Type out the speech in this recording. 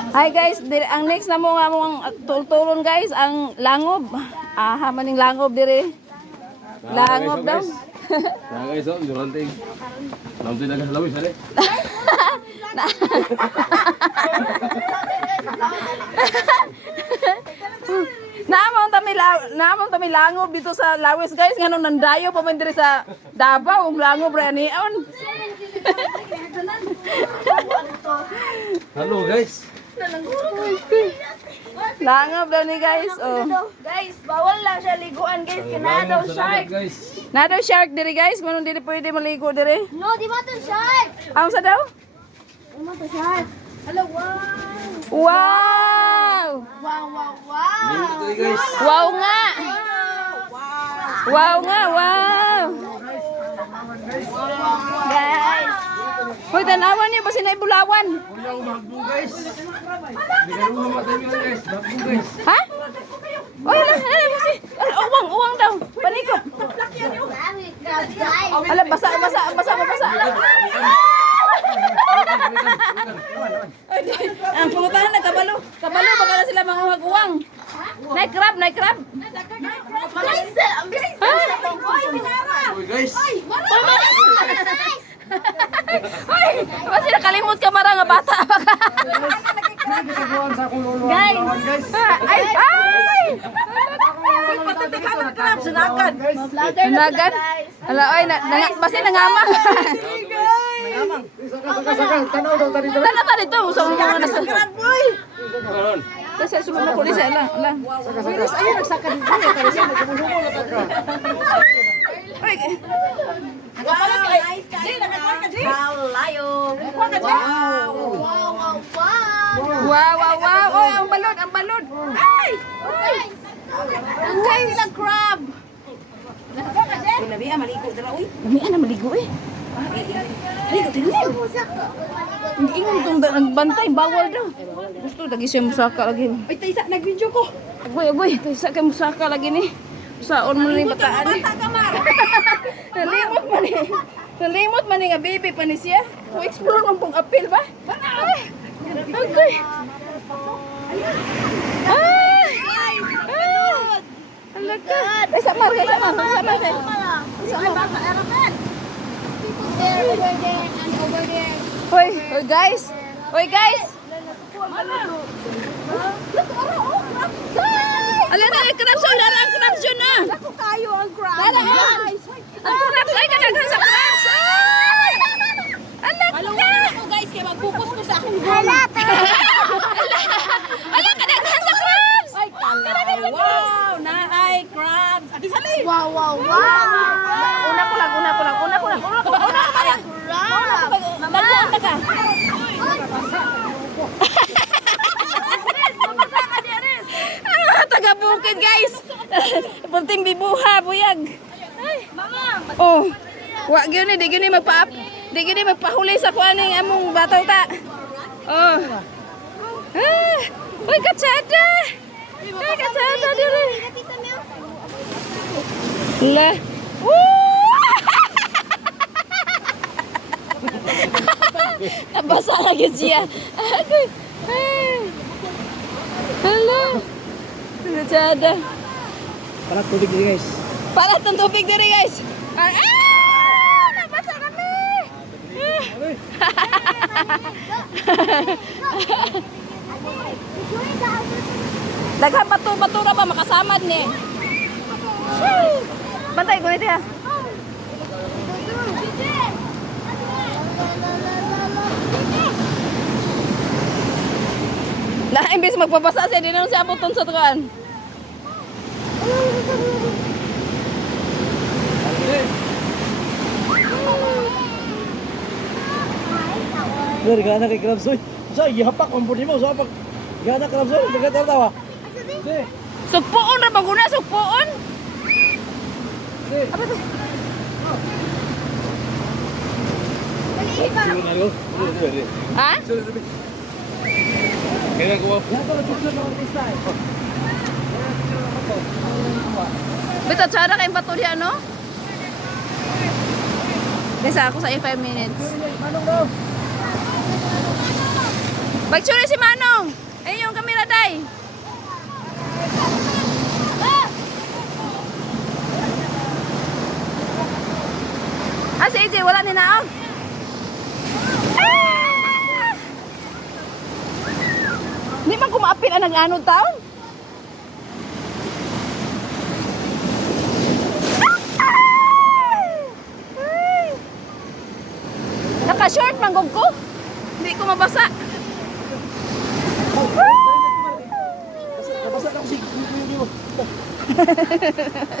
Hi guys, dire ang next na mo nga mong tultulon guys, ang langob. Aha maning langob dire. Langob daw. Nah guys, oh, durante. Nanti na kalawis, ale. Naamang tami la- naamang tami langob dito sa Lawis guys, nganong nandayo pa man dire sa Davao ug langob ra nion. Halo guys. Langob daw ni guys. Oh. Guys, bawal lang siya liguan guys. Kina daw shark. Na daw shark dire guys, nganong dili pwede maligo dire. No, di ba to shark? Ang sa daw? Di ba to shark? Hello, wow. Wow! Wow, wow, wow. Guys. Wow nga! Wow nga, wow! Guys. Hoy, tanawan niyo ba sinay bulawan? Kuya, magbo guys. Hindi ka naman mamatay guys. Magbo guys. Ha? Oy, ala, ala, kasi, uwang, uwang daw. Panikot. Guys. Ala, basa, basa, basa, basa. Di. Ang pangutahan na kabalo. Kabalo, baka na sila mga uwang. Nay crab, nay crab. Guys, bilis. Oy, sinara. Uy guys. Ay, kasi nakalimot ka mara nga bata. Guys. ay, ay! Vlogger na Nagan? sila, guys. Ala, oy, na, na, basi nangamang. Tana ta dito, usang mga nasa. Karon. Kasi sulod na ko ni sa ala, ala. Virus ayun nagsaka dito. Oy, Wow, nice guys. Wow, layo. Wow, wow, wow, wow. wow, wow, wow. Oy, ang balod, ang balod. Ay! Guys. Guys, sila crab. Labi ah, maligo dala uy. Ah, na maligo eh. Maligo din. Hindi ingon tong da- nagbantay, bawal daw. Gusto lagi siya musaka lagi. Ay, taysa nag-video ko. Agoy, agoy, taysa kay musaka lagi ni. Saon mo ni bataan ni. Nalimot man ni. Nalimot man nga baby pa ni siya. Ko explore man pong apil ba? Ay. Agoy. Ay. Ah. Alaga. Ay, sama kay sama, sama kay. There, over there, and over there. Hoy, hoy guys. Hoy guys. Ala na ay oy dara ang yun na. Ako kayo ang guys. Ang crabs ay kadaghan sa crabs. Ay! Ala na. ako guys, kaya Hala, Ala kadaghan sa crabs. Ay Wow, na ay crabs. Adi sali. Wow, wow, wow. Una ko lang, una ko lang, una ko lang, una ko lang. Una ko lang. Crab. Daghan daga. Ah, taga bukid guys. Punting bibuha, buyag. Ay. Oh. Wa gyud ni di gyud ni magpa di gyud ni magpahuli sa kuaning among bataw ta. Oh. Ah, Uy, katsada. Ay, katsada dire. La. Woo! Nabasa lagi siya. Agoy. Ay. Hala. Katsada. Para tubig dito guys. Para itong tubig diri guys. Ah! ah! Nabasa kami! Daghan pato-pato ra ba makasamad ni. Bantay ko nito ha. La imbes magpabasa siya di na siya abuton sa tukan. Dari gana kay crab soy. Sa ihapak ang pudi mo sa pag gana crab soy, bagat tawa. Si, Sugpuon ra ba guna sugpuon? si. Apa to? Ha? Kaya ko eh. Bito, tsara kayong bato di ano? Kasi ako sa 5 minutes. Manong daw. Picture si Manong. Ayun yung camera, day. Ah, si AJ, wala ni Naog. Ah! Di man kumapit ang nag-anod taon. Naka-short manggog ko. Hindi ko mabasa. Nabasa na ako si